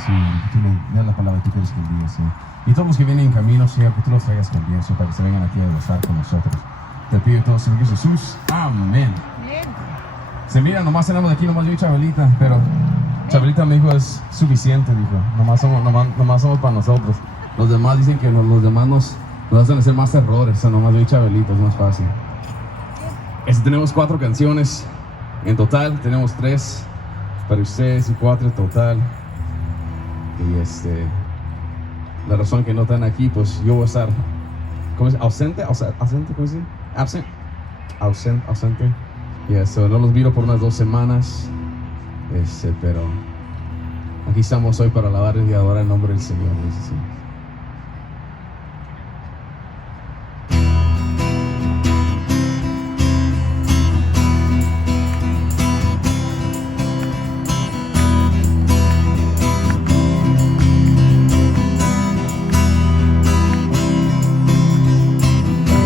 Señor, que tú le des la palabra que tú quieres que el día, Señor. Y todos los que vienen en camino, Señor, que tú los traigas con bien, Señor, para que se vengan aquí a gozar con nosotros. Te pido todo, Señor Jesús. Amén. Se mira, nomás tenemos de aquí, nomás yo y Chabelita, pero Chabelita me dijo, es suficiente, dijo. Nomás somos para nosotros. Los demás dicen que los demás nos hacen hacer más errores, o sea, nomás yo y Chabelita, es más fácil. Tenemos 4 canciones en total, tenemos 3 para ustedes y 4 en total. Y la razón que no están aquí, pues yo voy a estar, ¿cómo es? Ausente, ¿cómo se dice? Ausente. Y no los miro por unas 2 semanas, pero aquí estamos hoy para alabar y adorar el nombre del Señor. ¿Sí?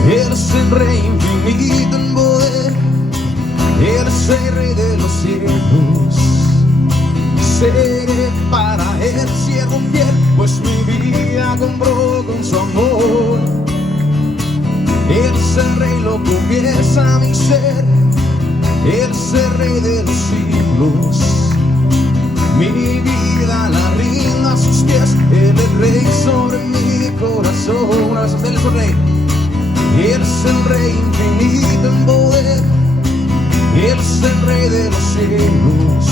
Eres el Rey infinito en poder, eres el Rey de los cielos. Seré para él siervo fiel, pues mi vida compró con su amor. Eres el Rey, lo confiesa mi ser, eres el Rey de los siglos. Mi vida la rindo a sus pies, él es Rey sobre mi corazón. Él es el Rey. Eres el Rey infinito en poder, eres el Rey de los cielos.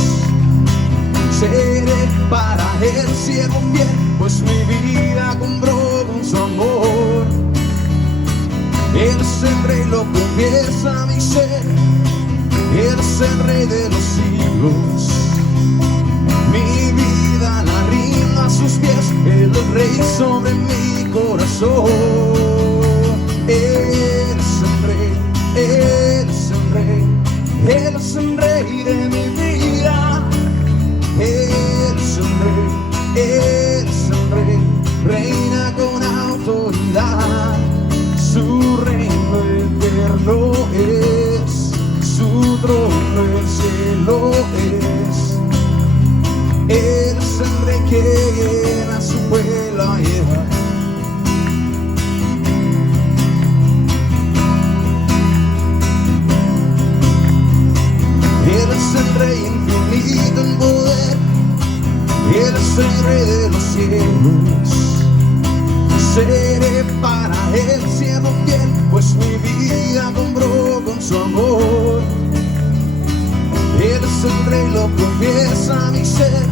Seré para él siervo fiel, pues mi vida compró con su amor. Eres el Rey, lo confiesa mi ser, eres el Rey de los siglos. Mi vida la rindo a sus pies, él es Rey sobre mi corazón. Eres el Rey, eres el Rey, eres el Rey de mi vida. Eres el Rey, eres el Rey, reina con autoridad. Su reino eterno es, su trono el cielo es. Eres el Rey que llena su pueblo a llevar. Eres el Rey infinito en poder, eres el Rey de los cielos. Seré para él siervo fiel, pues mi vida compró con su amor. Eres el Rey, lo confiesa mi ser,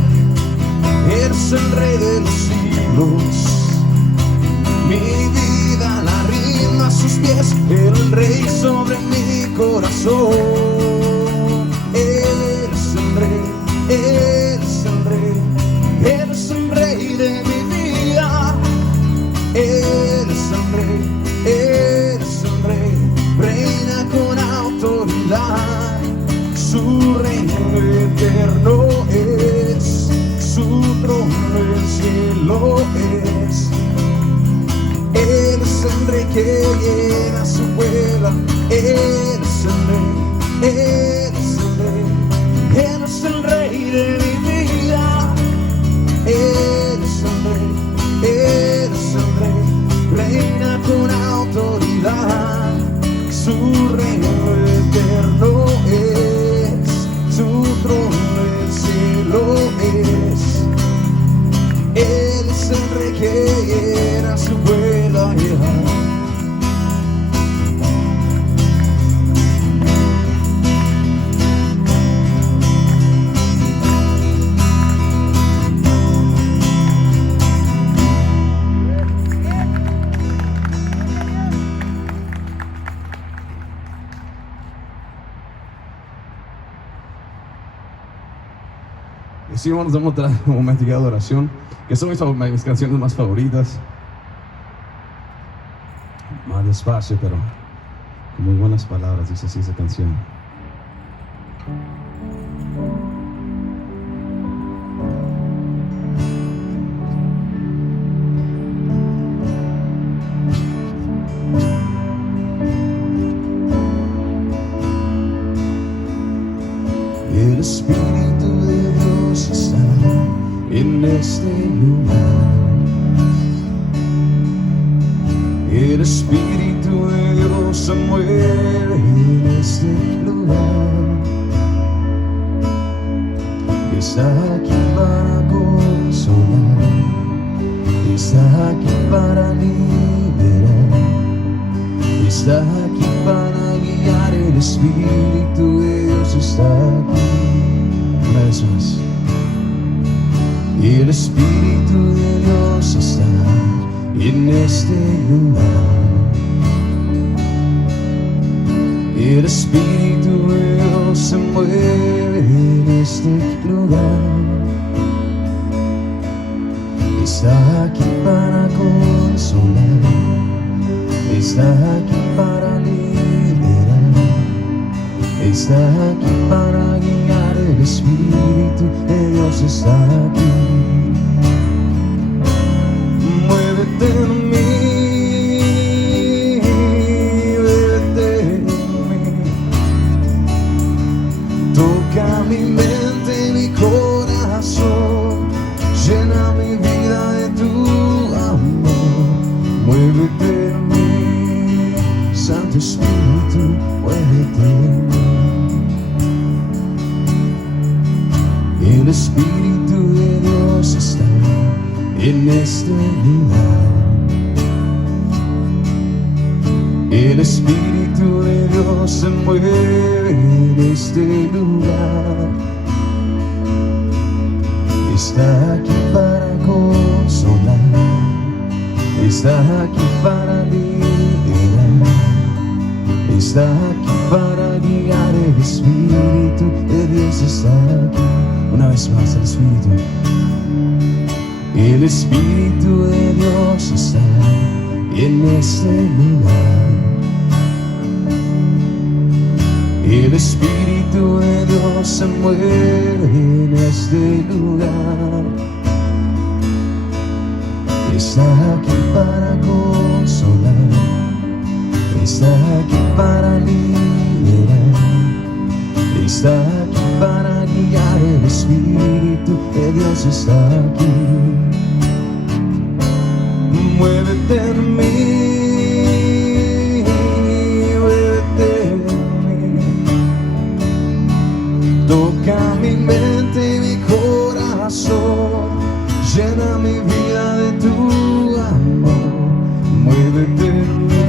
eres el Rey de los siglos. Mi vida la rindo a sus pies, el Rey sobre mi corazón. Eres el Rey, eres el Rey, eres el Rey de mi vida. Eres el Rey, eres el Rey, reina con autoridad. Su reino eterno es, su trono el cielo es. Eres el Rey que llena su pueblo. Eres el Rey, eres el Rey, eres el Rey de mi vida. Eres el Rey, eres el Rey, reina con autoridad. Su reino eterno es, su trono el cielo es. Eres el Rey que llena su pueblo a llevar. Sí, hermanos, vamos a traer un momento de adoración, que son mis canciones más favoritas. Más despacio, pero con muy buenas palabras, dice así esa canción. El Espíritu de Dios está en este este lugar. El Espíritu de Dios se mueve en este lugar. Está aquí para consolar, está aquí para liberar, está aquí para guiar. El Espíritu de Dios está aquí. Una vez más. El Espíritu de Dios está en este lugar. El Espíritu de Dios se mueve en este lugar. Está aquí para consolar, está aquí para liberar, está aquí para guiar. El Espíritu de Dios está aquí. Muévete en mí, muévete en mí. Toca mi mente y mi corazón, llena mi vida de tu amor. Muévete en mí, Santo Espíritu, muévete en mí. El Espíritu de Dios está en este lugar. El Espíritu de Dios se mueve en este lugar. Está aquí para consolar, está aquí para liberar, está aquí para guiar. El Espíritu de Dios está aquí. Una vez más, el Espíritu. El Espíritu de Dios está en este lugar. El Espíritu de Dios se mueve en este lugar. Está aquí para consolar, está aquí para liberar, está aquí para guiar. El Espíritu de Dios está aquí. Muévete en mí, muévete en mí. Toca mi mente y mi corazón, llena mi vida de tu amor. Muévete en mí,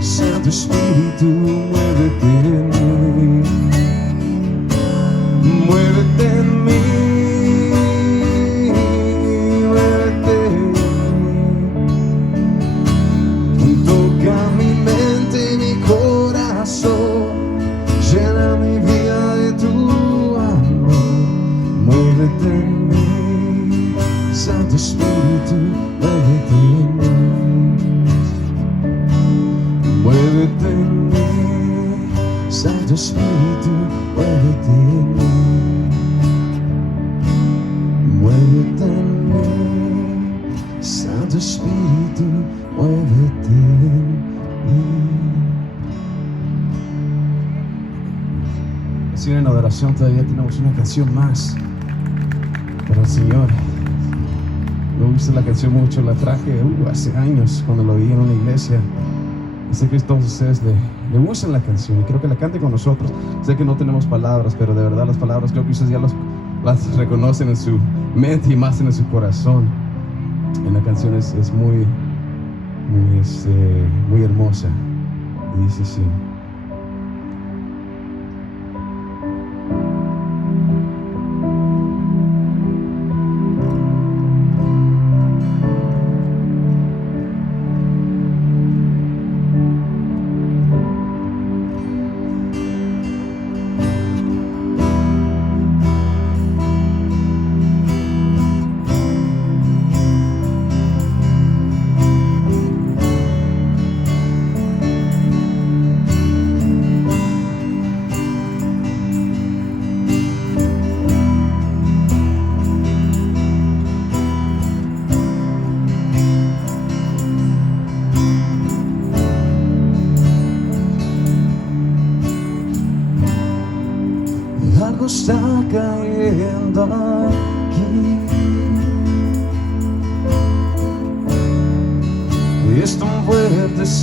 Santo Espíritu, muévete en mí. Muévete en mí, muévete en mí. Toca mi mente y mi corazón, llena mi vida de tu amor. Muévete en mí, Santo Espíritu, muévete en mí. Muévete en mí, Santo Espíritu, muévete en mí. Muévete en mí, Santo Espíritu, muévete en mí. Señor, en adoración todavía tenemos una canción más para el Señor. Me gusta la canción mucho, la traje hace años cuando lo vi en una iglesia. Y sé que todos ustedes le gustan la canción y creo que la cante con nosotros. Sé que no tenemos palabras, pero de verdad las palabras creo que ustedes ya las reconocen en su mente y más en su corazón. Y la canción es muy hermosa. Y dice así. Está cayendo aquí.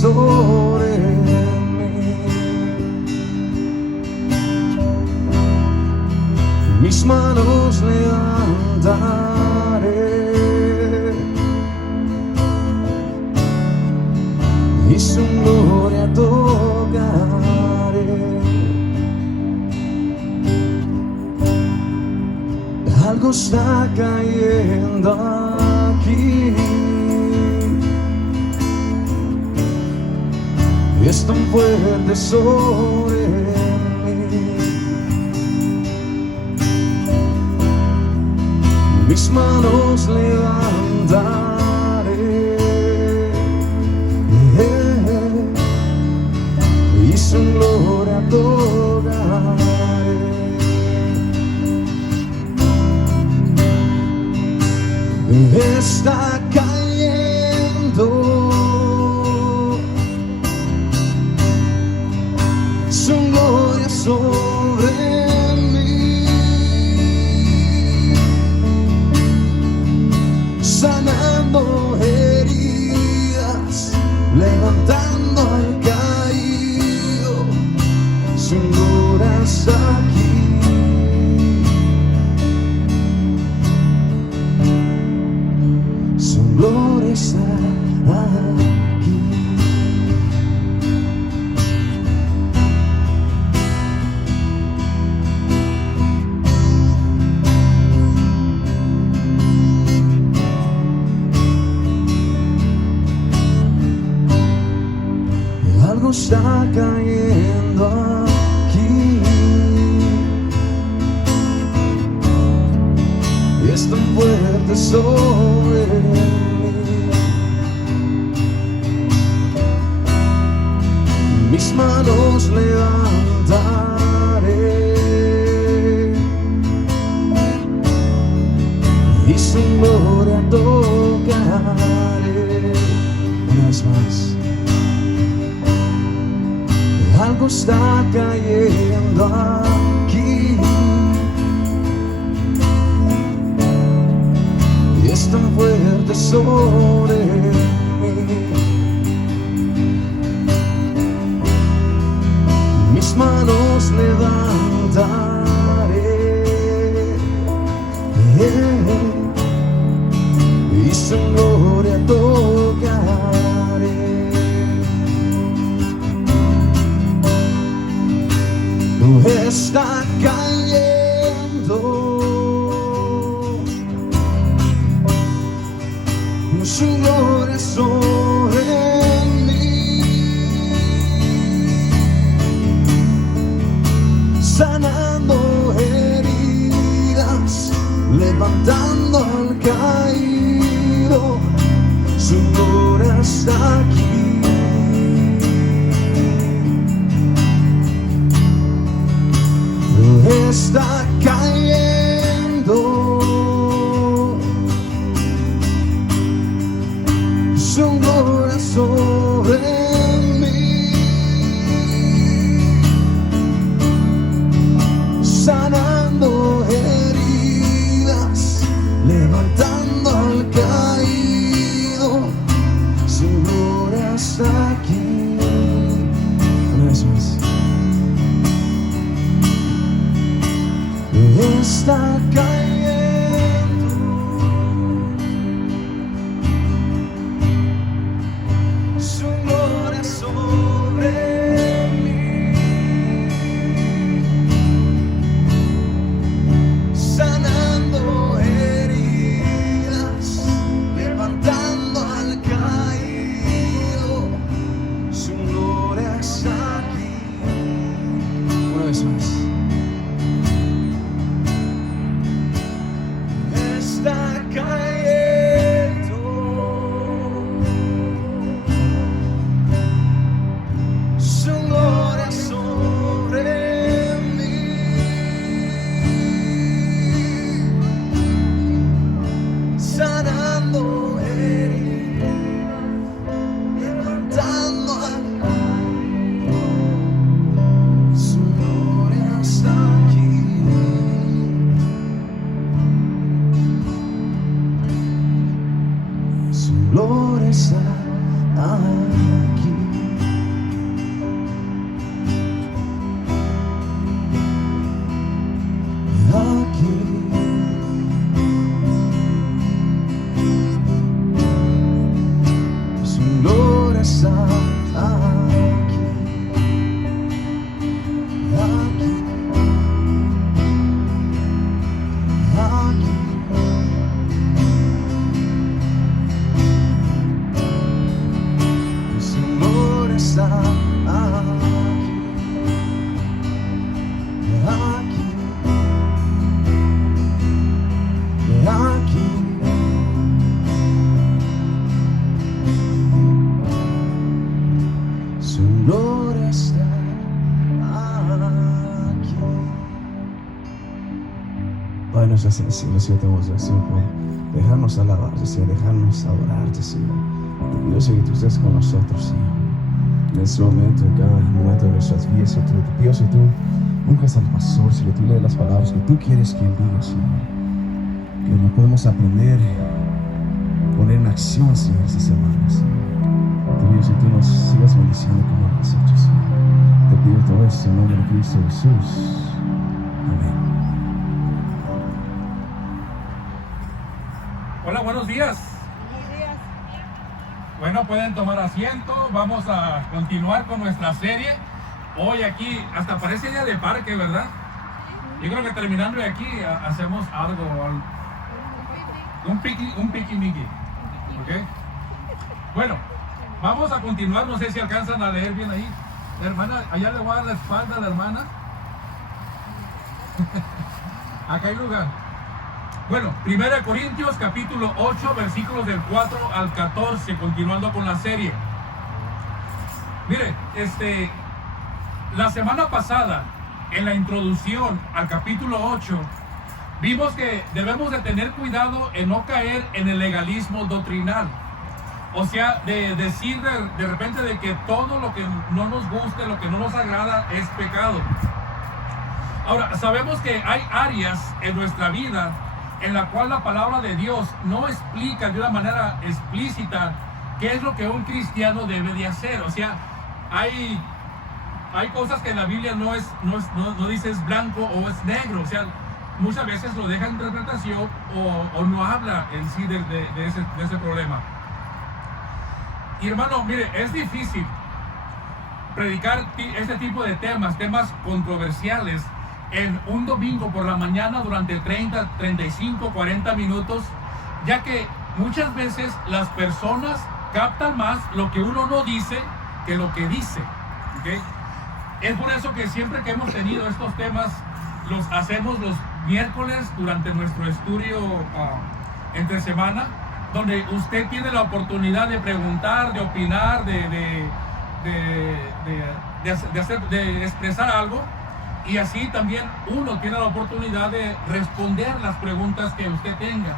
sobre mí. Mis manos levantaré y su gloria tocaré. Algo está cayendo aquí, es tan fuerte sobre mí. Mis manos levantaré y su gloria tocaré. Está cayendo su gloria sobre mí, sanando heridas, levantando al caído. Su gloria está aquí. Su gloria está aquí. Algo está cayendo aquí, y es tan fuerte sobre mí. Mis manos levantaré y su gloria tocaré. Una vez más. Algo está cayendo aquí, y es tan fuerte sobre mí. Mis manos levantaré y su gloria tocaré. Está cayendo su gloria sobre mí, sanando heridas, levantando al caído. Su gloria está aquí. Está cayendo su gloria sobre mí, sanando heridas, levantando al caído. Su gloria está aquí. Una vez más. Está cayendo su gloria sobre mí, sanando heridas, levantando al caído. Su gloria está aquí. Una vez más. Está cayendo su gloria sobre mí, sanando heridas, levantando al caído. Su gloria está aquí. Su gloria está aquí. no estás en el cielo, Señor, te damos gracias por dejarnos alabarte, Señor, dejarnos adorarte, Señor. Te pido, Señor, que tú estés con nosotros, Señor, en este momento, en cada momento de nuestras vidas, Señor. Te pido, Señor, tú unjas al pastor, Señor, tú lees las palabras que tú quieres que él diga, Señor, que no podemos aprender, poner en acción, Señor, estas semanas, Señor. Te pido, Señor, tú nos sigas bendiciendo como lo has hecho, Señor. Te pido todo esto en nombre de Cristo Jesús. Amén. Hola, buenos días. Bueno, pueden tomar asiento. Vamos a continuar con nuestra serie. Hoy aquí, hasta parece día de parque, ¿verdad? Yo creo que terminando de aquí hacemos algo. Un piqui-miqui. ¿Ok? Bueno, vamos a continuar. No sé si alcanzan a leer bien ahí. La hermana, allá le voy a dar la espalda a la hermana. Acá hay lugar. Bueno, 1 Corintios capítulo 8, versículos del 4 al 14, continuando con la serie. Mire, la semana pasada, en la introducción al capítulo 8, vimos que debemos de tener cuidado en no caer en el legalismo doctrinal. O sea, de decir de repente de que todo lo que no nos guste, lo que no nos agrada, es pecado. Ahora, sabemos que hay áreas en nuestra vida en la cual la palabra de Dios no explica de una manera explícita qué es lo que un cristiano debe de hacer. O sea, hay cosas que la Biblia no dice es blanco o es negro. O sea, muchas veces lo deja en interpretación o no habla en sí de ese problema. Y hermano, mire, es difícil predicar este tipo de temas controversiales en un domingo por la mañana durante 30, 35, 40 minutos, ya que muchas veces las personas captan más lo que uno no dice que lo que dice. ¿Okay? Es por eso que siempre que hemos tenido estos temas, los hacemos los miércoles durante nuestro estudio entre semana, donde usted tiene la oportunidad de preguntar, de opinar, de expresar algo, y así también uno tiene la oportunidad de responder las preguntas que usted tenga.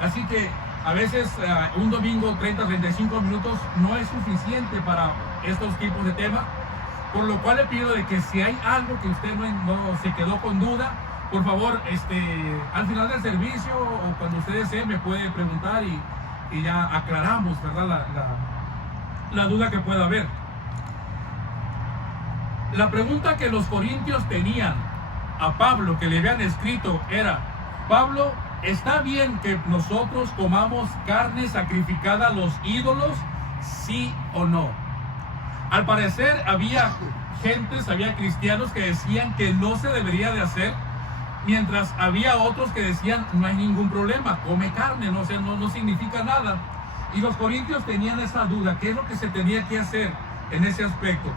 Así que a veces un domingo 30-35 minutos no es suficiente para estos tipos de temas, por lo cual le pido de que si hay algo que usted no se quedó con duda, por favor, al final del servicio o cuando usted desee me puede preguntar y ya aclaramos, ¿verdad? La duda que pueda haber. La pregunta que los corintios tenían a Pablo, que le habían escrito, era: Pablo, ¿está bien que nosotros comamos carne sacrificada a los ídolos? ¿Sí o no? Al parecer había cristianos que decían que no se debería de hacer, mientras había otros que decían no hay ningún problema, come carne, no significa nada. Y los corintios tenían esa duda, ¿qué es lo que se tenía que hacer en ese aspecto?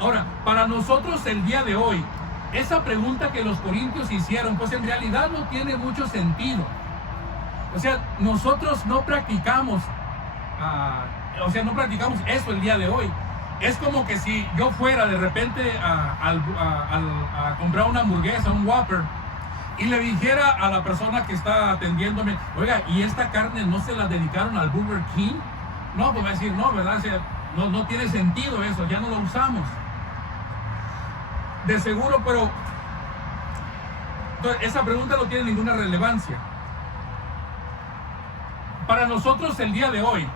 Ahora, para nosotros el día de hoy, esa pregunta que los corintios hicieron, pues en realidad no tiene mucho sentido. O sea, nosotros no practicamos eso el día de hoy. Es como que si yo fuera de repente a comprar una hamburguesa, un Whopper, y le dijera a la persona que está atendiéndome: oiga, ¿y esta carne no se la dedicaron al Burger King? No, pues va a decir, no, ¿verdad? O sea, no tiene sentido eso, ya no lo usamos. De seguro, pero entonces, esa pregunta no tiene ninguna relevancia. Para nosotros el día de hoy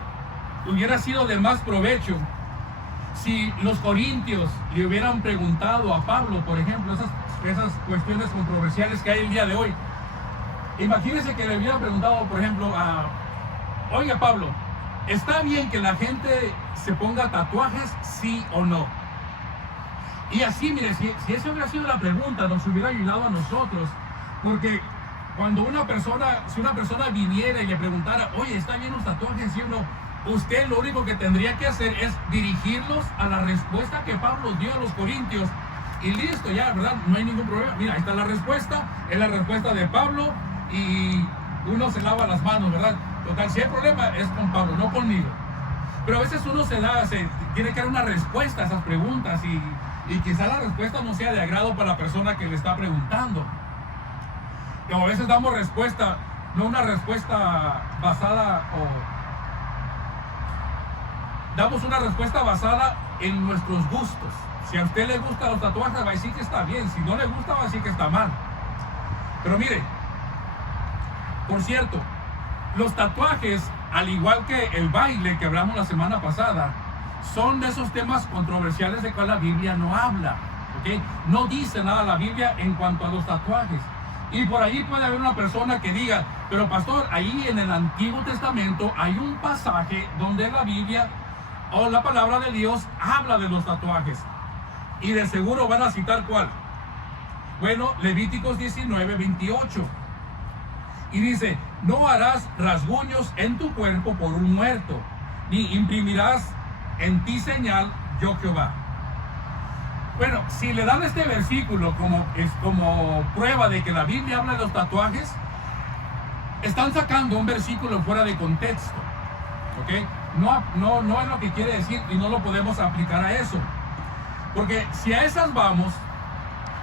hubiera sido de más provecho si los corintios le hubieran preguntado a Pablo, por ejemplo, esas cuestiones controversiales que hay el día de hoy. Imagínense que le hubieran preguntado, por ejemplo, oiga Pablo, ¿está bien que la gente se ponga tatuajes, sí o no? Y así, mire, si esa hubiera sido la pregunta, nos hubiera ayudado a nosotros, porque cuando si una persona viniera y le preguntara, oye, ¿está bien los tatuajes, sí o no? Usted lo único que tendría que hacer es dirigirlos a la respuesta que Pablo dio a los corintios, y listo, ya, ¿verdad? No hay ningún problema. Mira, ahí está la respuesta, es la respuesta de Pablo, y uno se lava las manos, ¿verdad? Total, si hay problema es con Pablo, no conmigo. Pero a veces uno tiene que dar una respuesta a esas preguntas, y quizá la respuesta no sea de agrado para la persona que le está preguntando. Como a veces damos respuesta, no una respuesta basada damos una respuesta basada en nuestros gustos. Si a usted le gustan los tatuajes, va a decir que está bien. Si no le gusta, va a decir que está mal. Pero mire, por cierto, los tatuajes, al igual que el baile que hablamos la semana pasada, son de esos temas controversiales de cual la Biblia no habla. ¿Okay? No dice nada la Biblia en cuanto a los tatuajes. Y por ahí puede haber una persona que diga, pero pastor, ahí en el Antiguo Testamento hay un pasaje donde la Biblia o la palabra de Dios habla de los tatuajes. Y de seguro van a citar ¿cuál? Bueno, Levíticos 19:28. Y dice, no harás rasguños en tu cuerpo por un muerto, ni imprimirás en ti señal, yo Jehová. Bueno, si le dan este versículo como prueba de que la Biblia habla de los tatuajes, están sacando un versículo fuera de contexto. ¿Ok? No es lo que quiere decir y no lo podemos aplicar a eso. Porque si a esas vamos,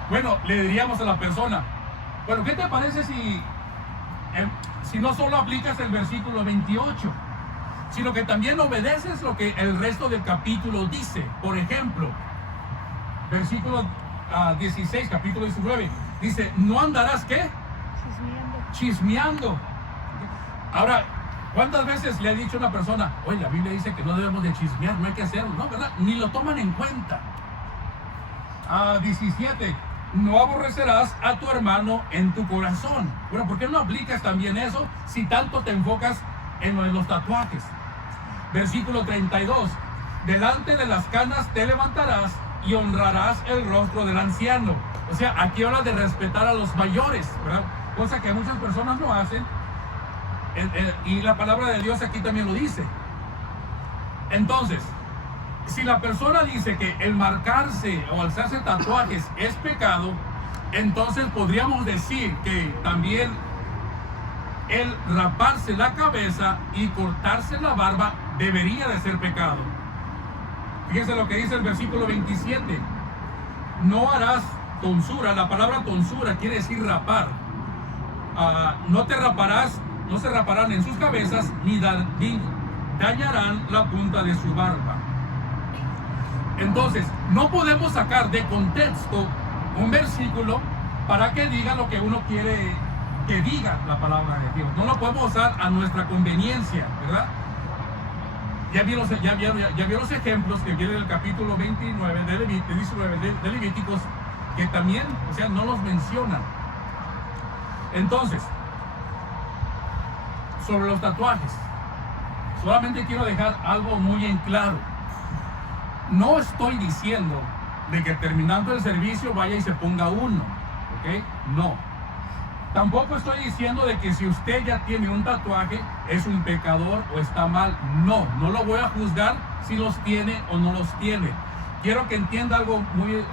bueno, le diríamos a la persona, bueno, ¿qué te parece si no solo aplicas el versículo 28, sino que también obedeces lo que el resto del capítulo dice? Por ejemplo, versículo 16, capítulo 19, dice, no andarás, ¿qué? Chismeando. Ahora, ¿cuántas veces le ha dicho a una persona, oye, la Biblia dice que no debemos de chismear, no hay que hacerlo? No, ¿verdad? Ni lo toman en cuenta. 17, no aborrecerás a tu hermano en tu corazón. Bueno, ¿por qué no aplicas también eso si tanto te enfocas en lo de los tatuajes? Versículo 32, delante de las canas te levantarás y honrarás el rostro del anciano. O sea, aquí habla de respetar a los mayores, ¿verdad? Cosa que muchas personas no hacen. Y la palabra de Dios aquí también lo dice. Entonces, si la persona dice que el marcarse o alzarse tatuajes es pecado, entonces podríamos decir que también el raparse la cabeza y cortarse la barba debería de ser pecado. Fíjense lo que dice el versículo 27. No harás tonsura. La palabra tonsura quiere decir rapar. No se raparán en sus cabezas ni dañarán la punta de su barba. Entonces, no podemos sacar de contexto un versículo para que diga lo que uno quiere que diga la palabra de Dios. No lo podemos usar a nuestra conveniencia, ¿verdad? Ya vio los ejemplos que viene en el capítulo 29 de Levíticos, que también, o sea, no los mencionan. Entonces, sobre los tatuajes, solamente quiero dejar algo muy en claro. No estoy diciendo de que terminando el servicio vaya y se ponga uno, ¿ok? No. Tampoco estoy diciendo de que si usted ya tiene un tatuaje es un pecador o está mal. No lo voy a juzgar si los tiene o no los tiene. Quiero que entienda algo muy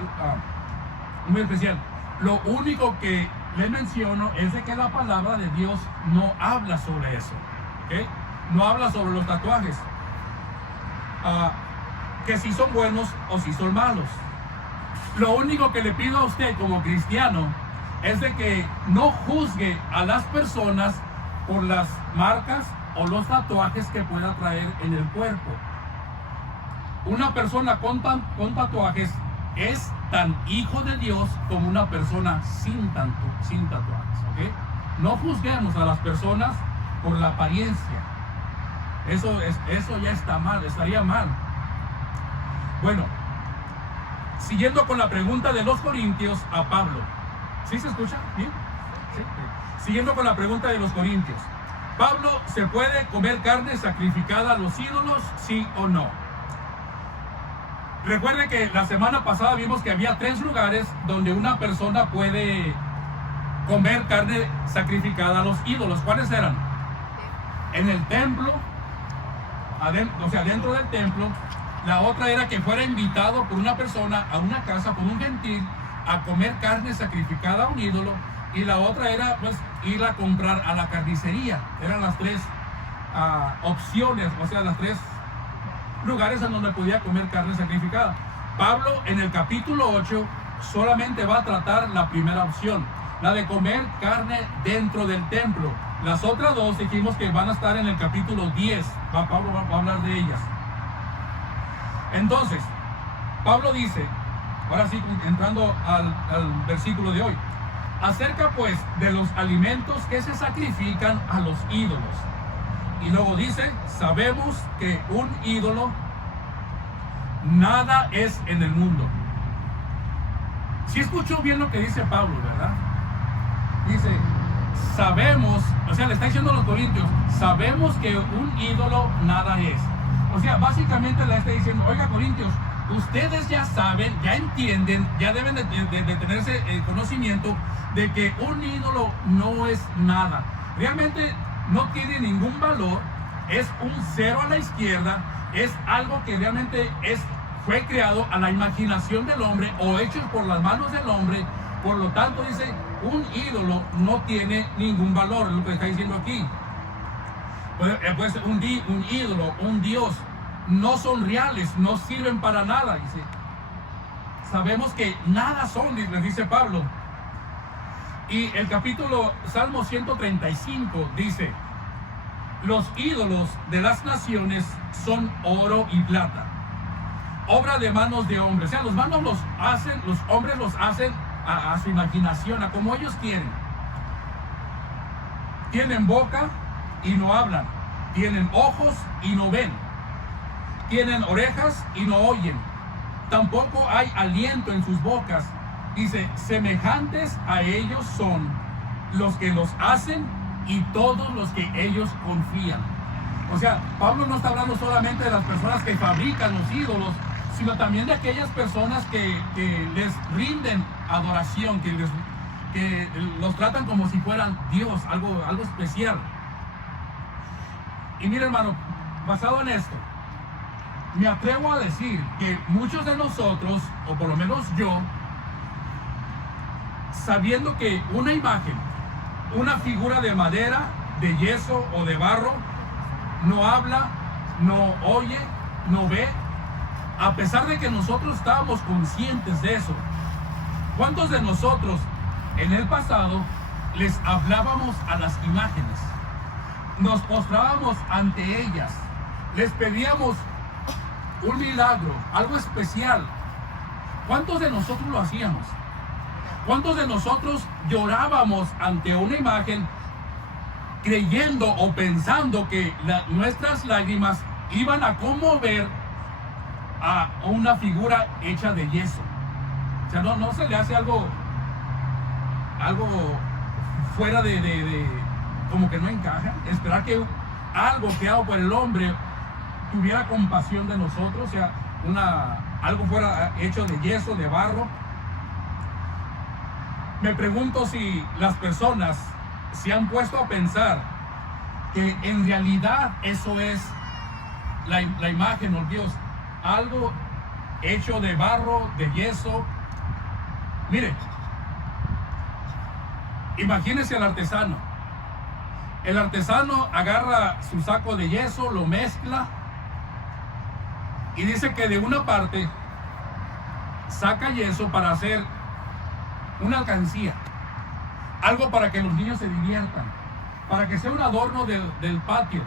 especial. Lo único que le menciono es de que la palabra de Dios no habla sobre eso, ¿ok? No habla sobre los tatuajes. Que si son buenos o si son malos. Lo único que le pido a usted como cristiano es de que no juzgue a las personas por las marcas o los tatuajes que pueda traer en el cuerpo. Una persona con tatuajes es tan hijo de Dios como una persona sin tatuajes, ¿ok? No juzguemos a las personas por la apariencia. Eso ya está mal, estaría mal. Bueno, siguiendo con la pregunta de los Corintios a Pablo. ¿Sí se escucha? ¿Bien? ¿Sí? Siguiendo con la pregunta de los Corintios. Pablo, ¿se puede comer carne sacrificada a los ídolos? ¿Sí o no? Recuerde que la semana pasada vimos que había 3 lugares donde una persona puede comer carne sacrificada a los ídolos. ¿Cuáles eran? En el templo, dentro del templo. La otra era que fuera invitado por una persona a una casa, por un gentil, a comer carne sacrificada a un ídolo. Y la otra era pues ir a comprar a la carnicería. Eran las 3 opciones, o sea, las 3 lugares en donde podía comer carne sacrificada. Pablo en el capítulo 8 solamente va a tratar la primera opción. la de comer carne dentro del templo. Las otras dos dijimos que van a estar en el capítulo 10. Pablo va a hablar de ellas. Entonces, Pablo dice, ahora sí, entrando al versículo de hoy, acerca pues de los alimentos que se sacrifican a los ídolos. Y luego dice, sabemos que un ídolo nada es en el mundo. Si escuchó bien lo que dice Pablo, ¿verdad? Dice, sabemos, o sea, le está diciendo a los corintios, sabemos que un ídolo nada es. O sea, básicamente le está diciendo, oiga, corintios, ustedes ya saben, ya entienden, ya deben de tenerse el conocimiento de que un ídolo no es nada. Realmente no tiene ningún valor, es un cero a la izquierda, es algo que realmente fue creado a la imaginación del hombre o hecho por las manos del hombre. Por lo tanto, dice, un ídolo no tiene ningún valor, es lo que está diciendo aquí. Pues un ídolo, un dios, no son reales, no sirven para nada, dice. Sabemos que nada son, les dice Pablo. Y el capítulo Salmo 135 dice, los ídolos de las naciones son oro y plata, obra de manos de hombres. O sea, los hombres los hacen a su imaginación, a como ellos quieren. Tienen boca y no hablan, tienen ojos y no ven, tienen orejas y no oyen, tampoco hay aliento en sus bocas. Dice, semejantes a ellos son los que los hacen y todos los que ellos confían. O sea, Pablo no está hablando solamente de las personas que fabrican los ídolos, sino también de aquellas personas que les rinden adoración, que los tratan como si fueran Dios, algo especial. Y mira, hermano, basado en esto, me atrevo a decir que muchos de nosotros, o por lo menos yo, sabiendo que una imagen, una figura de madera, de yeso o de barro, no habla, no oye, no ve, a pesar de que nosotros estábamos conscientes de eso, ¿cuántos de nosotros en el pasado les hablábamos a las imágenes? Nos postrábamos ante ellas, les pedíamos un milagro, algo especial. ¿Cuántos de nosotros lo hacíamos? ¿Cuántos de nosotros llorábamos ante una imagen creyendo o pensando que nuestras lágrimas iban a conmover a una figura hecha de yeso? O sea, no se le hace algo fuera de como que no encaja. Esperar que algo creado por el hombre tuviera compasión de nosotros, o sea, algo fuera hecho de yeso, de barro. Me pregunto si las personas se han puesto a pensar que en realidad eso es la imagen o Dios, algo hecho de barro, de yeso. Mire, imagínese al artesano. El artesano agarra su saco de yeso, lo mezcla y dice que de una parte saca yeso para hacer una alcancía, algo para que los niños se diviertan, para que sea un adorno del patio.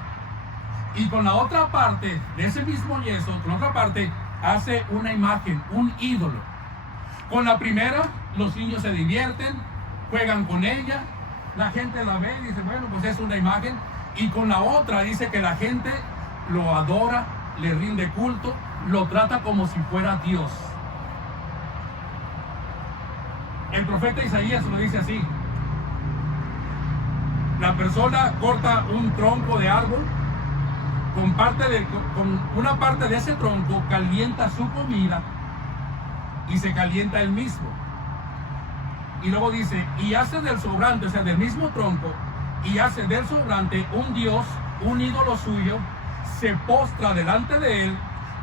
Y con la otra parte de ese mismo yeso, con la otra parte hace una imagen, un ídolo. Con la primera los niños se divierten, juegan con ella, la gente la ve y dice, bueno, pues es una imagen. Y con la otra dice que la gente lo adora, le rinde culto, lo trata como si fuera Dios. El profeta Isaías lo dice así: la persona corta un tronco de árbol, con una parte de ese tronco calienta su comida y se calienta él mismo. Y luego dice, y hace del sobrante, o sea, del mismo tronco, y hace del sobrante un dios, un ídolo suyo, se postra delante de él,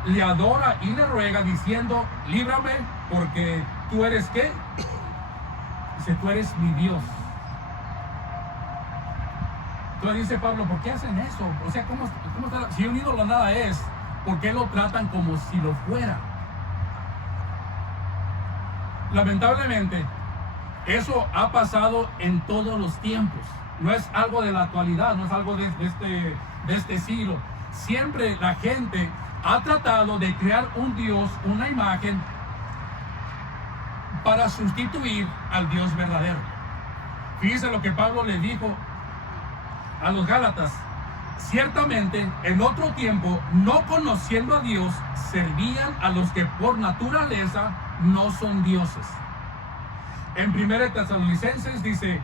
le adora y le ruega diciendo, líbrame, porque tú eres ¿qué? Dice, tú eres mi Dios. Entonces dice Pablo, ¿por qué hacen eso? O sea, ¿cómo está? Si un ídolo nada es, ¿por qué lo tratan como si lo fuera? Lamentablemente, Eso ha pasado en todos los tiempos. No es algo de la actualidad, no es algo de este siglo. Siempre la gente ha tratado de crear un Dios, una imagen, para sustituir al Dios verdadero. Fíjense lo que Pablo le dijo a los Gálatas. Ciertamente, en otro tiempo, no conociendo a Dios, servían a los que por naturaleza no son dioses. En 1 Tesalonicenses dice,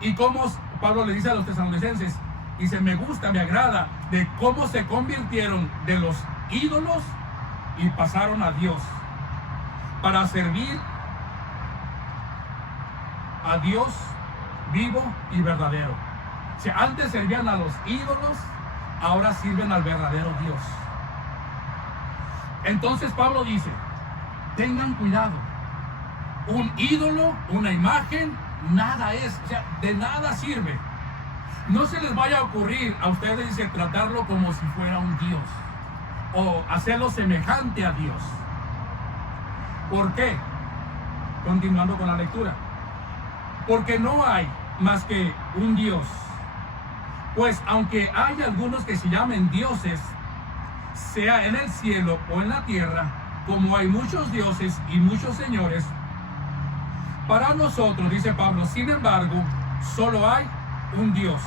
y cómo Pablo le dice a los tesalonicenses, dice, me gusta, me agrada de cómo se convirtieron de los ídolos y pasaron a Dios para servir a Dios vivo y verdadero. O sea, antes servían a los ídolos, ahora sirven al verdadero Dios. Entonces Pablo dice, tengan cuidado. Un ídolo, una imagen, nada es, o sea, de nada sirve. No se les vaya a ocurrir a ustedes, dice, tratarlo como si fuera un Dios o hacerlo semejante a Dios. ¿Por qué? Continuando con la lectura. Porque no hay más que un Dios. Pues aunque hay algunos que se llamen dioses, sea en el cielo o en la tierra, como hay muchos dioses y muchos señores, para nosotros, dice Pablo, sin embargo, solo hay un Dios,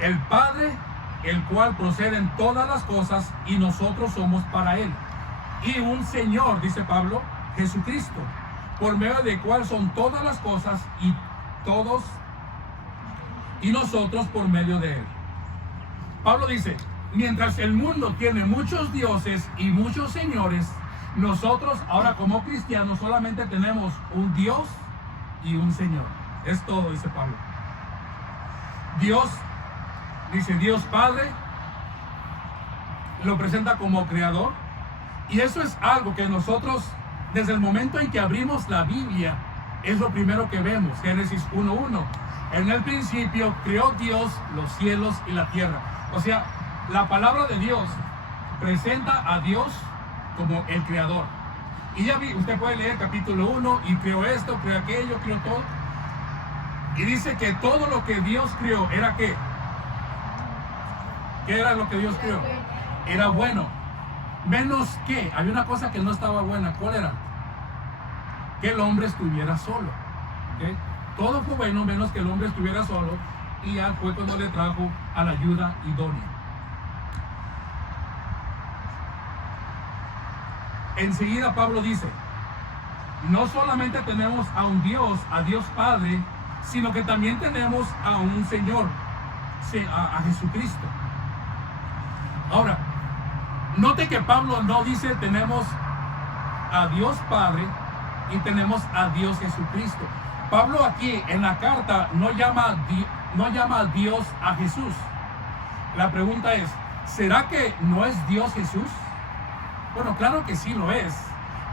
el Padre, el cual proceden todas las cosas y nosotros somos para Él. Y un Señor, dice Pablo, Jesucristo, por medio del cual son todas las cosas y todos y nosotros por medio de Él. Pablo dice, mientras el mundo tiene muchos dioses y muchos señores, nosotros ahora como cristianos solamente tenemos un Dios y un Señor. Es todo, dice Pablo. Dios, dice Dios Padre, lo presenta como creador. Y eso es algo que nosotros, desde el momento en que abrimos la Biblia, es lo primero que vemos. Génesis 1:1. En el principio creó Dios los cielos y la tierra. O sea, la palabra de Dios presenta a Dios como el creador. Y ya usted puede leer capítulo 1 y creó esto, creó aquello, creó todo. Y dice que todo lo que Dios creó era ¿qué? ¿Qué era lo que Dios creó? Era bueno. Menos que, había una cosa que no estaba buena. ¿Cuál era? Que el hombre estuviera solo. ¿Okay? Todo fue bueno menos que el hombre estuviera solo. Y ya fue cuando le trajo a la ayuda idónea. Enseguida Pablo dice, no solamente tenemos a un Dios, a Dios Padre, sino que también tenemos a un Señor, a Jesucristo. Ahora, note que Pablo no dice tenemos a Dios Padre y tenemos a Dios Jesucristo. Pablo aquí en la carta no llama a Dios a Jesús. La pregunta es, ¿será que no es Dios Jesús? Bueno, claro que sí lo es.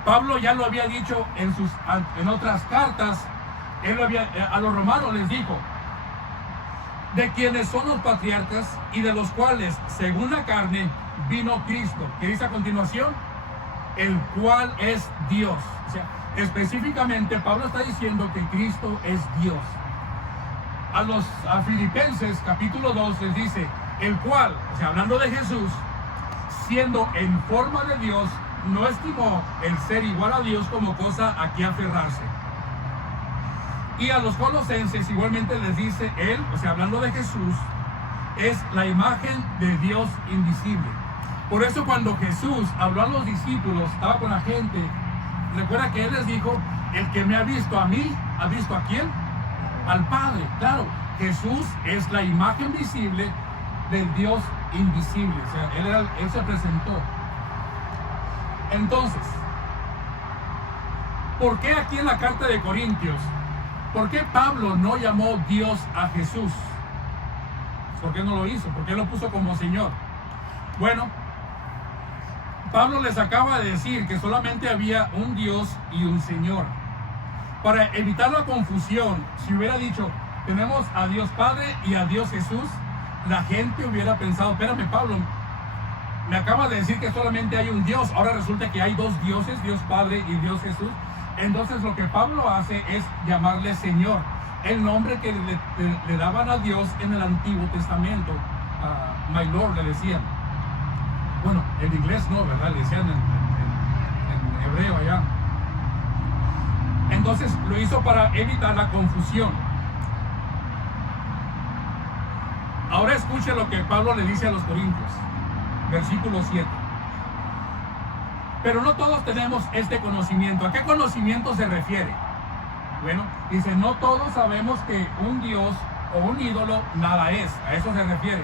Pablo ya lo había dicho en otras cartas. A los romanos les dijo, de quienes son los patriarcas y de los cuales, según la carne, vino Cristo. ¿Qué dice a continuación? El cual es Dios. O sea, específicamente Pablo está diciendo que Cristo es Dios. A Filipenses capítulo 2 les dice, el cual, o sea, hablando de Jesús, siendo en forma de Dios, no estimó el ser igual a Dios como cosa a que aferrarse. Y a los colosenses igualmente les dice, él, o sea, hablando de Jesús, es la imagen de Dios invisible. Por eso cuando Jesús habló a los discípulos, estaba con la gente, recuerda que él les dijo, el que me ha visto a mí, ¿ha visto a quién? Al Padre. Claro, Jesús es la imagen visible del Dios invisible. O sea, él se presentó. Entonces, ¿por qué aquí en la carta de Corintios? ¿Por qué Pablo no llamó Dios a Jesús? ¿Por qué no lo hizo? ¿Por qué lo puso como Señor? Bueno, Pablo les acaba de decir que solamente había un Dios y un Señor. Para evitar la confusión, si hubiera dicho, tenemos a Dios Padre y a Dios Jesús, la gente hubiera pensado, espérame Pablo, me acaba de decir que solamente hay un Dios, ahora resulta que hay dos dioses, Dios Padre y Dios Jesús. Entonces lo que Pablo hace es llamarle Señor, el nombre que le daban a Dios en el Antiguo Testamento. My Lord le decían. Bueno, en inglés no, ¿verdad? Le decían en hebreo allá. Entonces lo hizo para evitar la confusión. Ahora escuche lo que Pablo le dice a los Corintios, versículo 7. Pero no todos tenemos este conocimiento. ¿A qué conocimiento se refiere? Bueno, dice, no todos sabemos que un Dios o un ídolo nada es. A eso se refiere.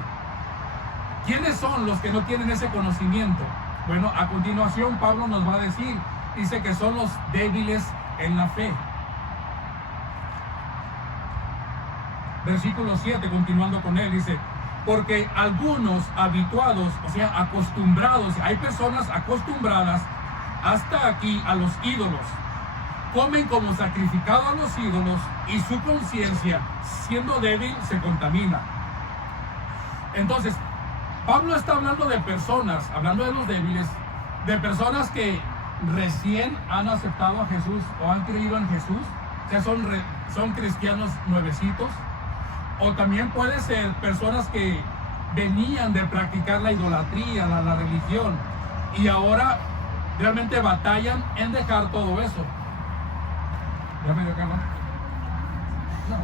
¿Quiénes son los que no tienen ese conocimiento? Bueno, a continuación Pablo nos va a decir, dice que son los débiles en la fe. Versículo 7, continuando con él, dice, porque algunos habituados, o sea, acostumbrados, hay personas acostumbradas hasta aquí a los ídolos, comen como sacrificado a los ídolos y su conciencia, siendo débil, se contamina. Entonces, Pablo está hablando de personas, hablando de los débiles, de personas que recién han aceptado a Jesús o han creído en Jesús, o sea, son cristianos nuevecitos. O también puede ser personas que venían de practicar la idolatría, la religión, y ahora realmente batallan en dejar todo eso. ¿Ya me dio acá, no? No,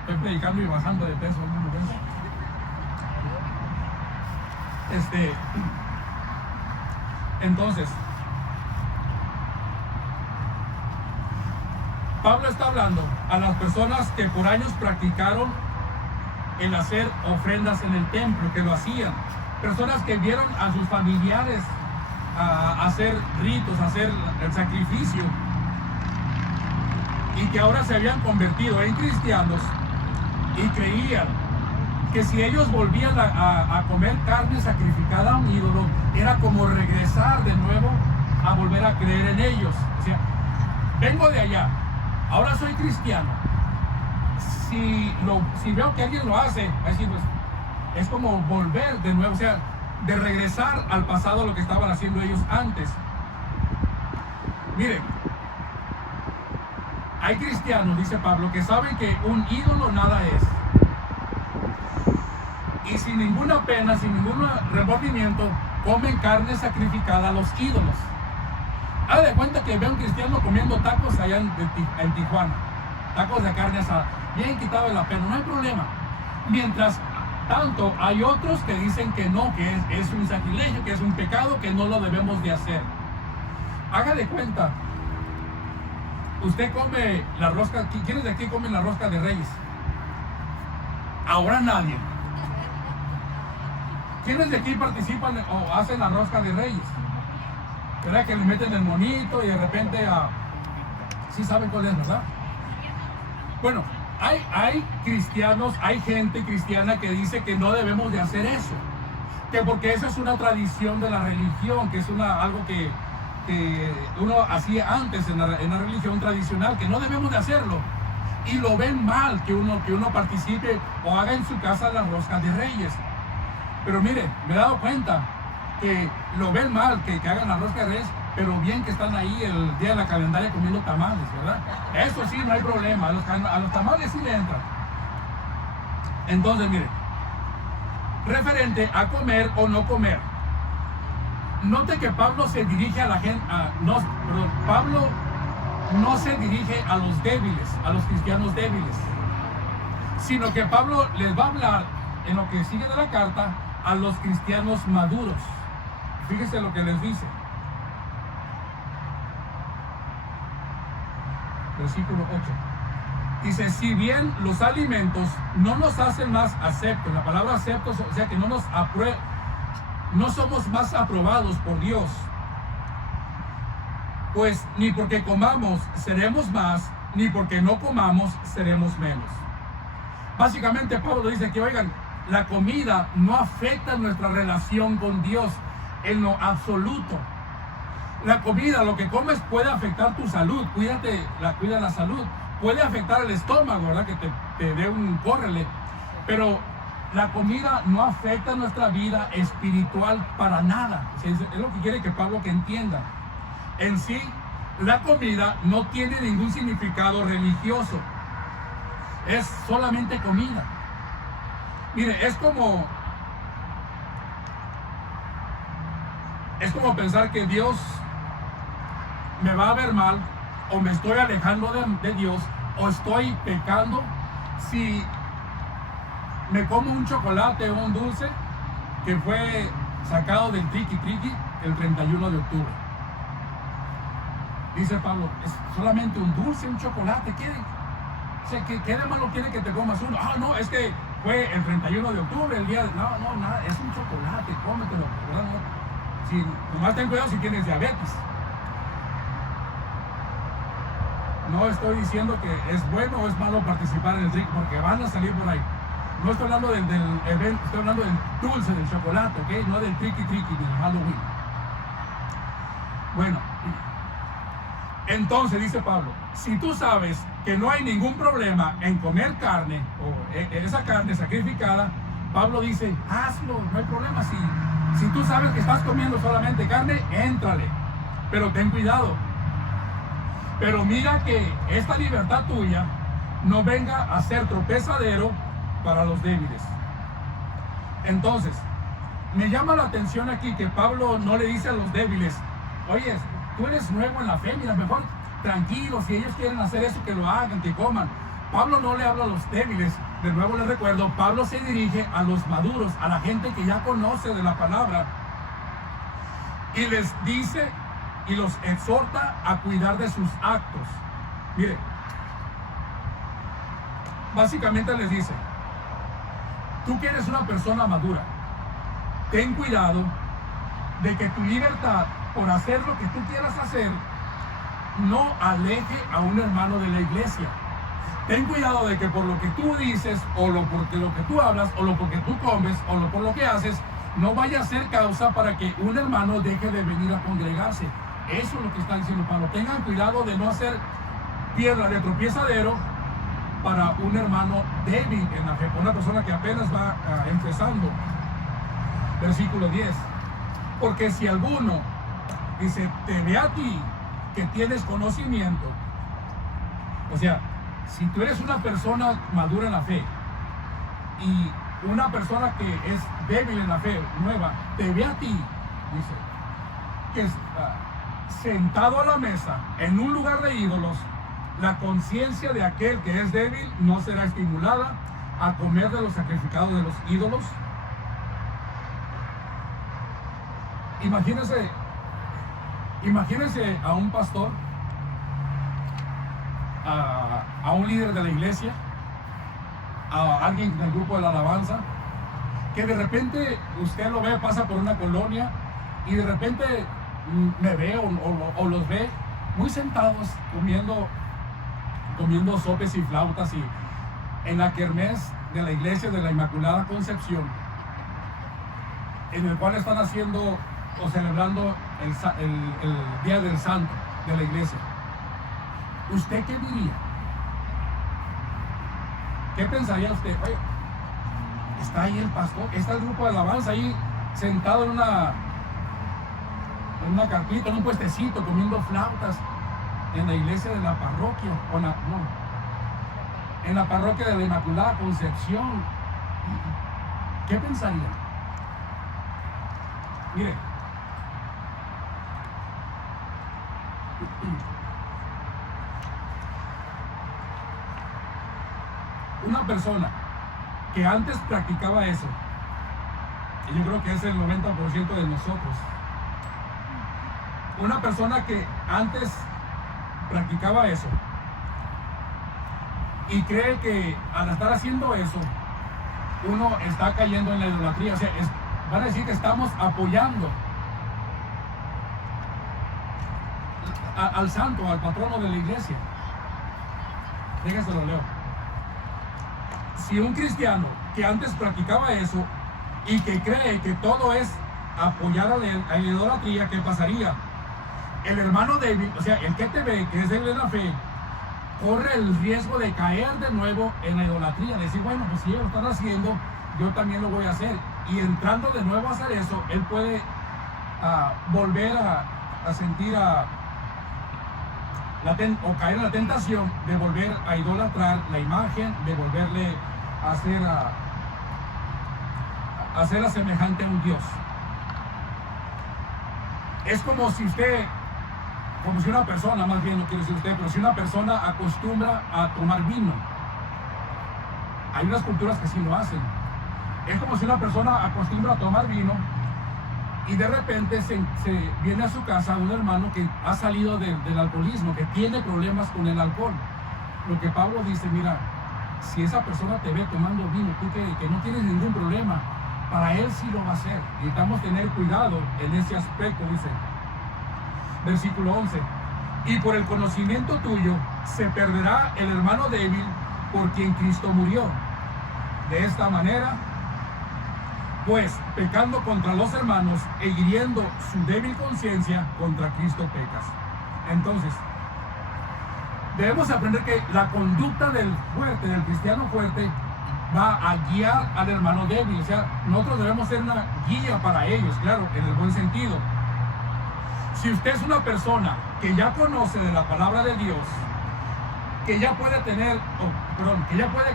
estoy predicando y bajando de peso. Entonces, Pablo está hablando a las personas que por años practicaron el hacer ofrendas en el templo, que lo hacían. Personas que vieron a sus familiares hacer ritos, hacer el sacrificio, y que ahora se habían convertido en cristianos y creían que si ellos volvían a comer carne sacrificada a un ídolo, era como regresar de nuevo a volver a creer en ellos. O sea, vengo de allá, ahora soy cristiano. Si veo que alguien lo hace, pues, es como volver de nuevo, o sea, de regresar al pasado, lo que estaban haciendo ellos antes. Miren, hay cristianos, dice Pablo, que saben que un ídolo nada es. Y sin ninguna pena, sin ningún remordimiento, comen carne sacrificada a los ídolos. Haga de cuenta que ve a un cristiano comiendo tacos allá en Tijuana. Tacos de carne asada. Bien quitado de la pena, no hay problema. Mientras tanto, hay otros que dicen que no, que es un sacrilegio, que es un pecado, que no lo debemos de hacer. Haga de cuenta, usted come la rosca, ¿quiénes de aquí comen la rosca de Reyes? Ahora nadie. ¿Quiénes de aquí participan o hacen la rosca de Reyes? ¿Verdad que le meten el monito y de repente sí saben cuál es, ¿verdad? Bueno, hay cristianos, hay gente cristiana que dice que no debemos de hacer eso, que porque eso es una tradición de la religión, que es algo que uno hacía antes en la religión tradicional, que no debemos de hacerlo, y lo ven mal que uno participe o haga en su casa la rosca de Reyes. Pero mire, me he dado cuenta que lo ven mal que hagan la rosca de Reyes, pero bien que están ahí el día de la calendaria comiendo tamales, ¿verdad? Eso sí, no hay problema, a los tamales sí le entran. Entonces, mire, referente a comer o no comer, note que Pablo se dirige a la gente, Pablo no se dirige a los débiles, a los cristianos débiles, sino que Pablo les va a hablar en lo que sigue de la carta a los cristianos maduros. Fíjese lo que les dice. Versículo 8. Dice, si bien los alimentos no nos hacen más aceptos, la palabra aceptos, o sea que no somos más aprobados por Dios, pues ni porque comamos seremos más, ni porque no comamos seremos menos. Básicamente Pablo dice que, oigan, la comida no afecta nuestra relación con Dios en lo absoluto. La comida, lo que comes puede afectar tu salud, cuida la salud, puede afectar el estómago, ¿verdad? Que te dé un córrele, pero la comida no afecta nuestra vida espiritual para nada. O sea, es lo que quiere que Pablo que entienda. en sí, la comida no tiene ningún significado religioso. Es solamente comida. Mire, es como pensar que Dios me va a ver mal, o me estoy alejando de Dios, o estoy pecando si me como un chocolate o un dulce que fue sacado del triqui el 31 de octubre. Dice Pablo, es solamente un dulce, un chocolate. ¿Qué de malo quiere que te comas uno? Ah, no, es que fue el 31 de octubre, el día de... No, nada, es un chocolate, cómetelo, ¿verdad? Nomás ten cuidado si tienes diabetes. No estoy diciendo que es bueno o es malo participar en el triqui, porque van a salir por ahí. No estoy hablando del evento, estoy hablando del dulce, del chocolate, ¿ok? No del triqui, del Halloween. Bueno, entonces dice Pablo, si tú sabes que no hay ningún problema en comer carne, o esa carne sacrificada, Pablo dice, hazlo, no hay problema. Si tú sabes que estás comiendo solamente carne, éntrale, pero ten cuidado. Pero mira que esta libertad tuya no venga a ser tropezadero para los débiles. Entonces, me llama la atención aquí que Pablo no le dice a los débiles, oye, tú eres nuevo en la fe, mira, mejor tranquilo, si ellos quieren hacer eso, que lo hagan, que coman. Pablo no le habla a los débiles. De nuevo les recuerdo, Pablo se dirige a los maduros, a la gente que ya conoce de la palabra, y les dice y los exhorta a cuidar de sus actos. Mire, básicamente les dice, tú que eres una persona madura, ten cuidado de que tu libertad por hacer lo que tú quieras hacer no aleje a un hermano de la iglesia. Ten cuidado de que por lo que tú dices, o porque lo que tú hablas, o porque tú comes, o por lo que haces, no vaya a ser causa para que un hermano deje de venir a congregarse. Eso es lo que está diciendo Pablo. Tengan cuidado de no hacer piedra de tropiezadero para un hermano débil en la fe, una persona que apenas va empezando. Versículo 10. Porque si alguno dice, te ve a ti que tienes conocimiento, o sea, si tú eres una persona madura en la fe y una persona que es débil en la fe, nueva, te ve a ti, dice, que está sentado a la mesa en un lugar de ídolos, la conciencia de aquel que es débil no será estimulada a comer de los sacrificados de los ídolos. Imagínense a un pastor, a un líder de la iglesia, a alguien del grupo de la alabanza, que de repente usted lo ve, pasa por una colonia y de repente me ve o los ve muy sentados comiendo sopes y flautas y en la kermés de la iglesia de la Inmaculada Concepción, en el cual están haciendo o celebrando el Día del Santo de la iglesia. ¿Usted qué diría? ¿Qué pensaría usted? Oye, está ahí el pastor, está el grupo de alabanza ahí sentado en una carpita, en un puestecito, comiendo flautas en la iglesia de la parroquia, en la parroquia de la Inmaculada Concepción. ¿Qué pensaría? Mire, una persona que antes practicaba eso, y yo creo que es el 90% de nosotros, una persona que antes practicaba eso y cree que al estar haciendo eso uno está cayendo en la idolatría, o sea, van a decir que estamos apoyando al santo, al patrono de la iglesia. Déjense lo leo. Si un cristiano que antes practicaba eso y que cree que todo es apoyar a la idolatría, ¿qué pasaría? El hermano débil, o sea, el que te ve, que es débil en la fe, corre el riesgo de caer de nuevo en la idolatría, decir, bueno, pues si ellos lo están haciendo, yo también lo voy a hacer. Y entrando de nuevo a hacer eso, él puede volver a sentir o caer en la tentación de volver a idolatrar la imagen, de volverle a hacerla semejante a un Dios. Es como si una persona, más bien no quiero decir usted, pero si una persona acostumbra a tomar vino. Hay unas culturas que sí lo hacen. Es como si una persona acostumbra a tomar vino y de repente se viene a su casa un hermano que ha salido del alcoholismo, que tiene problemas con el alcohol. Lo que Pablo dice, mira, si esa persona te ve tomando vino, tú que no tienes ningún problema, para él sí lo va a hacer. Necesitamos tener cuidado en ese aspecto, dice. Versículo 11. Y por el conocimiento tuyo se perderá el hermano débil por quien Cristo murió. De esta manera, pues pecando contra los hermanos e hiriendo su débil conciencia, contra Cristo pecas. Entonces, debemos aprender que la conducta del cristiano fuerte, va a guiar al hermano débil. O sea, nosotros debemos ser una guía para ellos, claro, en el buen sentido. Si usted es una persona que ya conoce de la palabra de Dios, que ya puede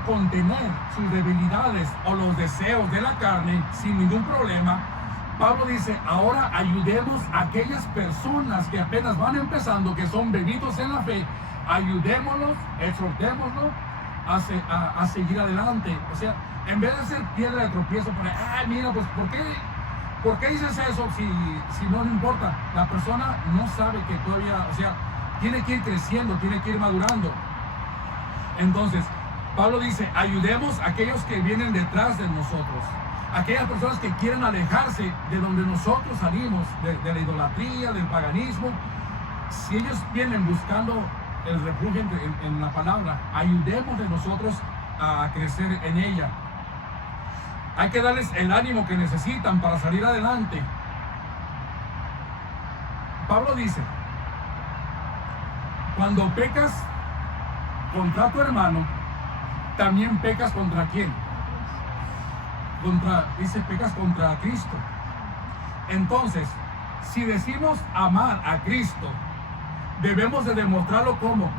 contener sus debilidades o los deseos de la carne sin ningún problema, Pablo dice, ahora ayudemos a aquellas personas que apenas van empezando, que son bebitos en la fe, ayudémoslos, exhortémoslos a seguir adelante. O sea, en vez de ser piedra de tropiezo, mira, pues ¿por qué dices eso si no importa? La persona no sabe que todavía, o sea, tiene que ir creciendo, tiene que ir madurando. Entonces, Pablo dice, ayudemos a aquellos que vienen detrás de nosotros, aquellas personas que quieren alejarse de donde nosotros salimos, de la idolatría, del paganismo. Si ellos vienen buscando el refugio en la palabra, ayudemos de nosotros a crecer en ella. Hay que darles el ánimo que necesitan para salir adelante. Pablo dice, cuando pecas contra tu hermano, también pecas contra quién. Pecas contra Cristo. Entonces, si decimos amar a Cristo, debemos de demostrarlo como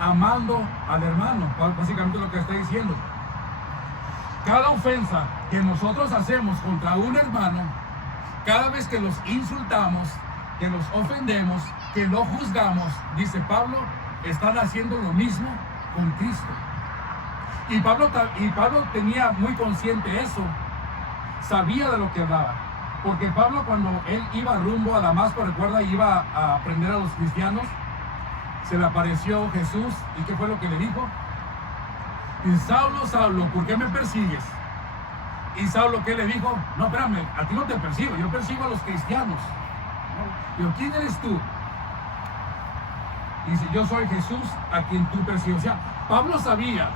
amando al hermano. Básicamente lo que está diciendo. Cada ofensa que nosotros hacemos contra un hermano, cada vez que los insultamos, que los ofendemos, que lo juzgamos, dice Pablo, están haciendo lo mismo con Cristo. Y Pablo tenía muy consciente eso, sabía de lo que hablaba. Porque Pablo, cuando él iba rumbo a Damasco, recuerda, iba a aprender a los cristianos, se le apareció Jesús. ¿Y qué fue lo que le dijo? Y Saulo, Saulo, ¿por qué me persigues? Y Saulo, ¿qué le dijo? No, espérame, a ti no te persigo, yo persigo a los cristianos. Digo, ¿quién eres tú? Y dice, yo soy Jesús a quien tú persigues. O sea, Pablo sabía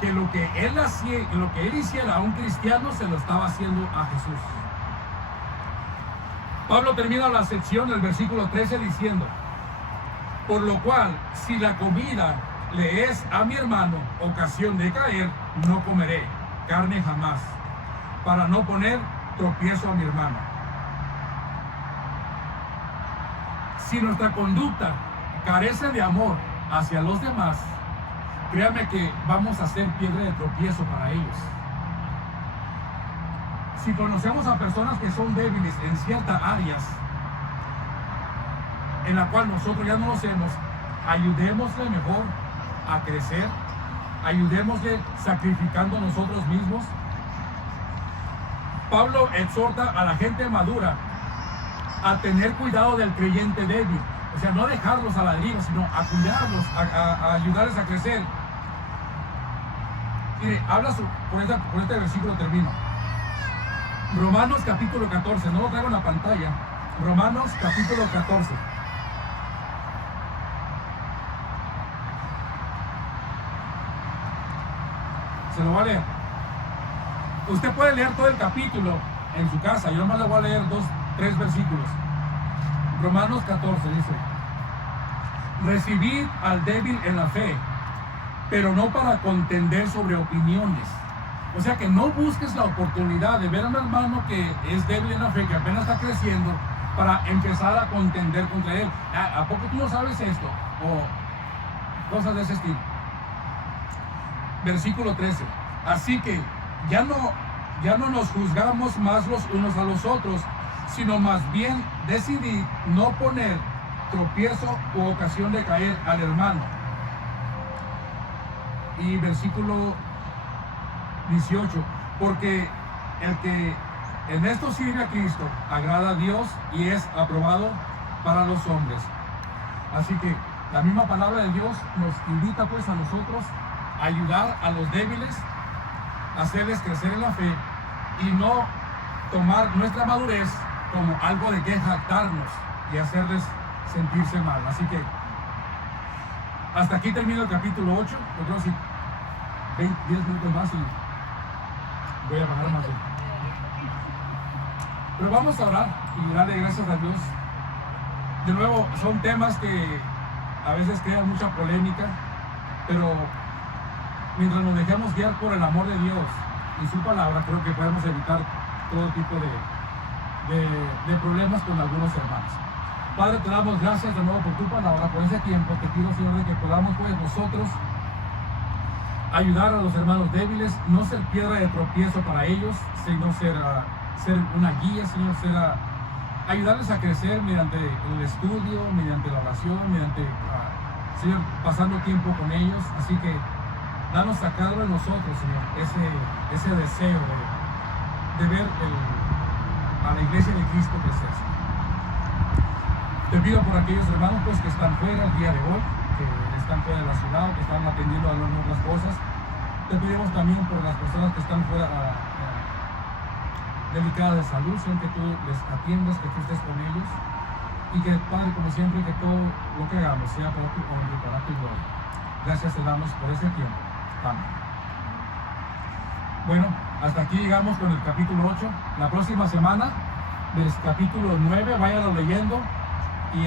que lo que él hiciera a un cristiano se lo estaba haciendo a Jesús. Pablo termina la sección del versículo 13 diciendo, por lo cual, si la comida le es a mi hermano ocasión de caer, no comeré carne jamás, para no poner tropiezo a mi hermano. Si nuestra conducta carece de amor hacia los demás, créame que vamos a ser piedra de tropiezo para ellos. Si conocemos a personas que son débiles en ciertas áreas en la cual nosotros ya no lo hacemos, ayudémosle mejor a crecer, ayudémosle sacrificando nosotros mismos. Pablo exhorta a la gente madura a tener cuidado del creyente débil, o sea, no dejarlos a la deriva, sino a cuidarlos, a ayudarles a crecer. Mire, habla por este versículo termino. Romanos capítulo 14, no lo traigo en la pantalla. Romanos capítulo 14. Se lo voy a leer. Usted puede leer todo el capítulo en su casa. Yo nomás le voy a leer 3 versículos. Romanos 14 dice: recibid al débil en la fe, pero no para contender sobre opiniones. O sea, que no busques la oportunidad de ver a un hermano que es débil en la fe, que apenas está creciendo, para empezar a contender contra él. ¿A poco tú no sabes esto? cosas de ese estilo. Versículo 13. Así que ya no nos juzgamos más los unos a los otros, sino más bien decidid no poner tropiezo u ocasión de caer al hermano. Y versículo 18. Porque el que en esto sirve a Cristo agrada a Dios y es aprobado para los hombres. Así que la misma palabra de Dios nos invita pues a nosotros a ayudar a los débiles, hacerles crecer en la fe y no tomar nuestra madurez como algo de que jactarnos y hacerles sentirse mal. Así que hasta aquí termino el capítulo 8. Yo creo que 10 minutos más y voy a bajar más. Pero vamos a orar y darle gracias a Dios. De nuevo, son temas que a veces crean mucha polémica, pero mientras nos dejemos guiar por el amor de Dios y su palabra, creo que podemos evitar todo tipo de problemas con algunos hermanos. Padre, te damos gracias de nuevo por tu palabra, por ese tiempo. Te pido, Señor, de que podamos pues nosotros ayudar a los hermanos débiles, no ser piedra de tropiezo para ellos, sino ser una guía, Señor, ayudarles a crecer mediante el estudio, mediante la oración, mediante, Señor, pasando tiempo con ellos. Así que danos a cada uno de nosotros, Señor, ese deseo de ver a la iglesia de Cristo crecer. Te pido por aquellos hermanos pues, que están fuera el día de hoy, que están fuera de la ciudad o que están atendiendo a otras cosas. Te pedimos también por las personas que están fuera delicadas de salud, Señor, que tú les atiendas, que tú estés con ellos y que, Padre, como siempre, que todo lo que hagamos sea para tu honra y para tu gloria. Gracias te damos por ese tiempo. Amén. Bueno, hasta aquí llegamos con el capítulo 8. La próxima semana, del capítulo 9, váyalo leyendo y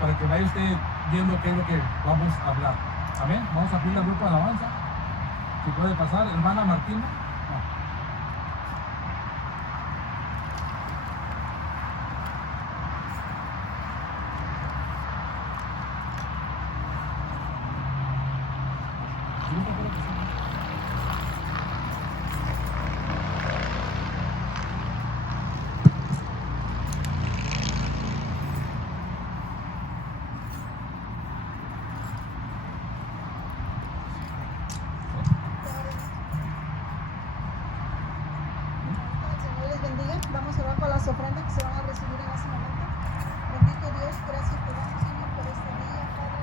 para que vaya usted viendo qué es lo que vamos a hablar. Amén. Vamos a pedir al grupo de alabanza. Si puede pasar, hermana Martina. Vamos a orar por las ofrendas que se van a recibir en este momento. Bendito Dios, gracias te damos, Señor, por este día, Padre.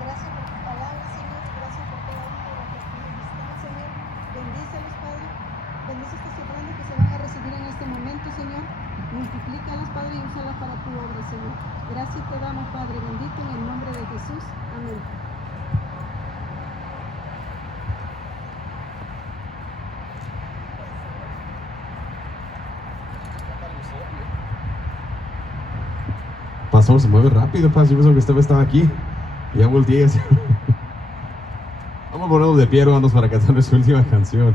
Gracias por tu palabra, Señor. Gracias por todo esto lo que tú nos diste, Señor. Bendícelos, Padre. Bendice estas ofrendas que se van a recibir en este momento, Señor. Multiplícalas, Padre, y úsalas para tu obra, Señor. Gracias te damos, Padre bendito, en el nombre de Jesús. Amén. Pastor, se mueve rápido, Pastor. Yo pensaba que usted estaba aquí. Ya volteé. Vamos a ponernos de pie, hermanos, para cantar su última canción.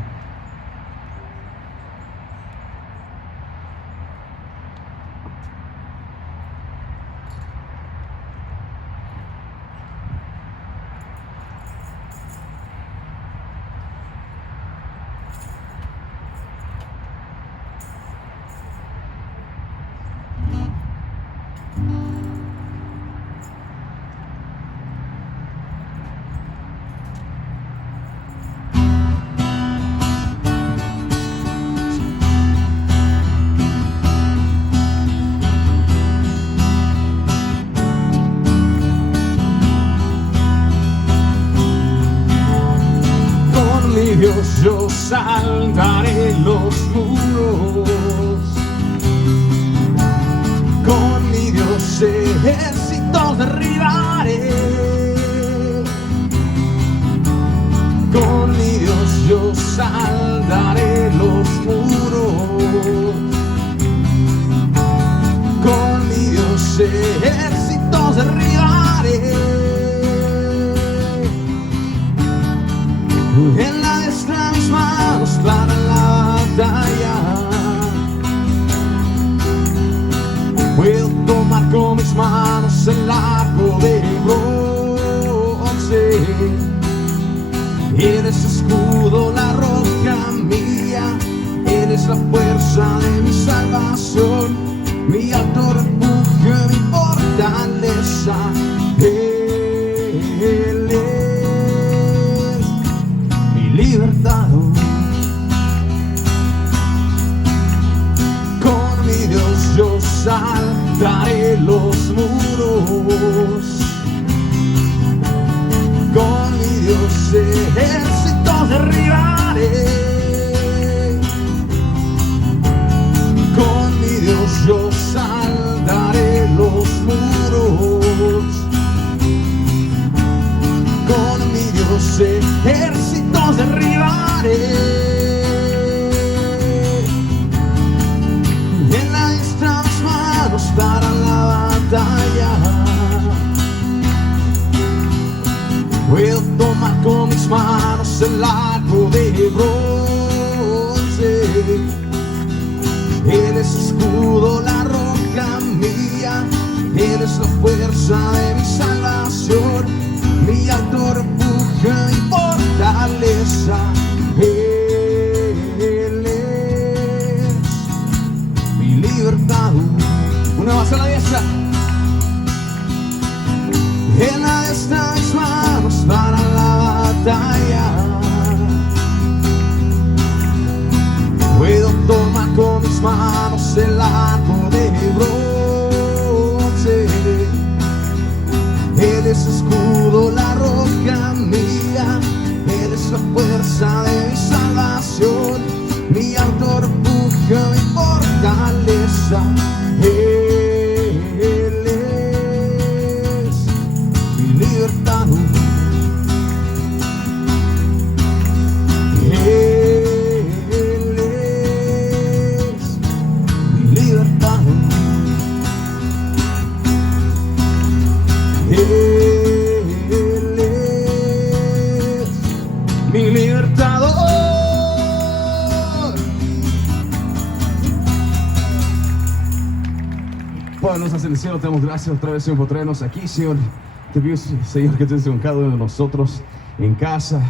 Dios, yo saltaré los muros. Con mi Dios ejércitos derribaré. Con mi Dios yo saltaré los muros. Con mi Dios ejércitos derribaré. En la destra mis manos clara la batalla. Puedo tomar con mis manos el arco de bronce. bronce. Eres escudo, la roca mía, eres la fuerza de mi salvación, mi alto refugio, mi fortaleza. Él es mi libertador. Con mi Dios yo saltaré los muros. Con mi Dios ejércitos derribaré. Con mi Dios yo saltaré los muros. Con mi Dios ejércitos derribaré. En la diestra mis manos para la batalla. Puedo tomar con mis manos el arco de bronce. Eres escudo, la roca mía, eres la fuerza de mi salvación, mi alto refugio y fortaleza. Él es mi libertador. Una más a la diestra. En la diestra mis manos para la batalla. Puedo tomar con mis manos el arco de bronce. Eres escudo, la roca mía, eres la fuerza de mi salvación, mi alto refugio y fortaleza. Él es mi libertador. Él es mi libertador. Él es mi libertador. Padre, nos hace el cielo, te damos gracias otra vez, Señor, por traernos aquí, Señor. Te pido, Señor, que tú estés con cada uno de nosotros en casa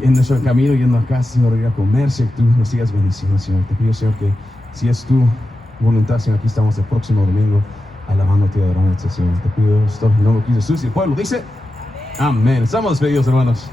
y en nuestro camino yendo a casa, Señor, ir a comer, Señor, que tú nos sigas bendiciendo, Señor. Te pido, Señor, que si es tu voluntad, Señor, aquí estamos el próximo domingo alabándote y adorándote, Señor. Te pido esto en el nombre de Jesús y el pueblo dice amén. Estamos despedidos, hermanos.